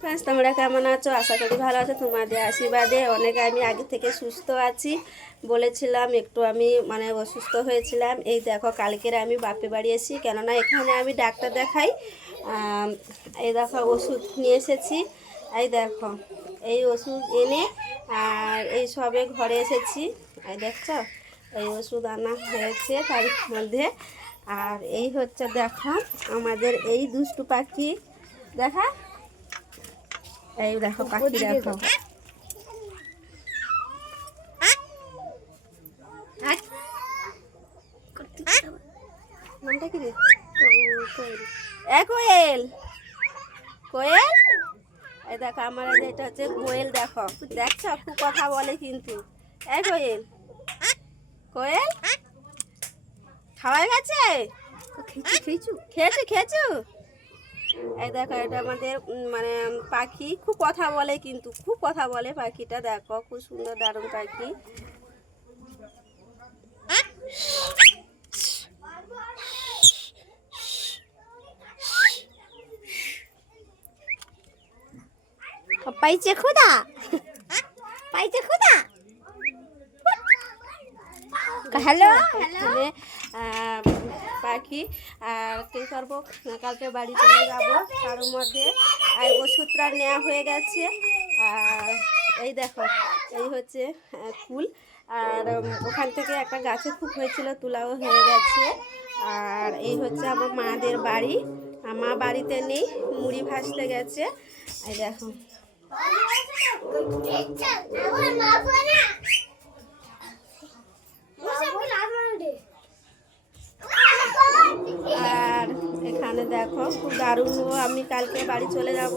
Friends তোমরা কেমন আছো? আশা করি ভালো আছো। তোমাদের আশীর্বাদে অনেক আমি আগে থেকে সুস্থ আছি। বলেছিলাম, একটু আমি মানে অসুস্থ হয়েছিলাম। এই দেখো, কালকের আমি বাপে বাড়ি এসেছি। কেননা এখানে আমি ডাক্তার দেখাই। এই দেখো, ওষুধ নিয়ে এসেছি। এই দেখো, এই ওষুধ এনে আর এই সবে ঘরে এসেছি। এই দেখছ? এই ওষুধ আনা হয়েছে তার মধ্যে। আর এই হচ্ছে, দেখো, আমাদের এই দুষ্টু পাখি। দেখা? এই দেখো পাখি দেখো। নামটা কি রে? কোয়েল। কোয়েল? এই দেখো আমার এটা হচ্ছে কোয়েল দেখো। দেখছ? খুব কথা বলে কিন্তু। কোয়েল। কোয়েল? খাওয়া গেছে? খেয়েছু? খেয়েছু খেয়েছু? এই দেখো এটা আমাদের উম, মানে পাখি। খুব কথা বলে কিন্তু খুব কথা বলে পাখিটা দেখো খুব সুন্দর দারুণ পাখি। পাইছে খুদা পাইছে খুদা হ্যালো হ্যালো পাখি, আর কী করব? কালকে বাড়ি চলে যাব। তার মধ্যে, আর ওষুধটা নেওয়া হয়ে গেছে। আর এই দেখো, এই হচ্ছে ফুল আর ওখান থেকে একটা গাছে খুব হয়েছিল, তুলাও হয়ে গেছে। আর এই হচ্ছে আমার মাদের বাড়ি। মা বাড়িতে নেই, মুড়ি ভাসতে গেছে। এই দেখো আর এখানে দেখো খুব দারুণ। আমি কালকে বাড়ি চলে যাব।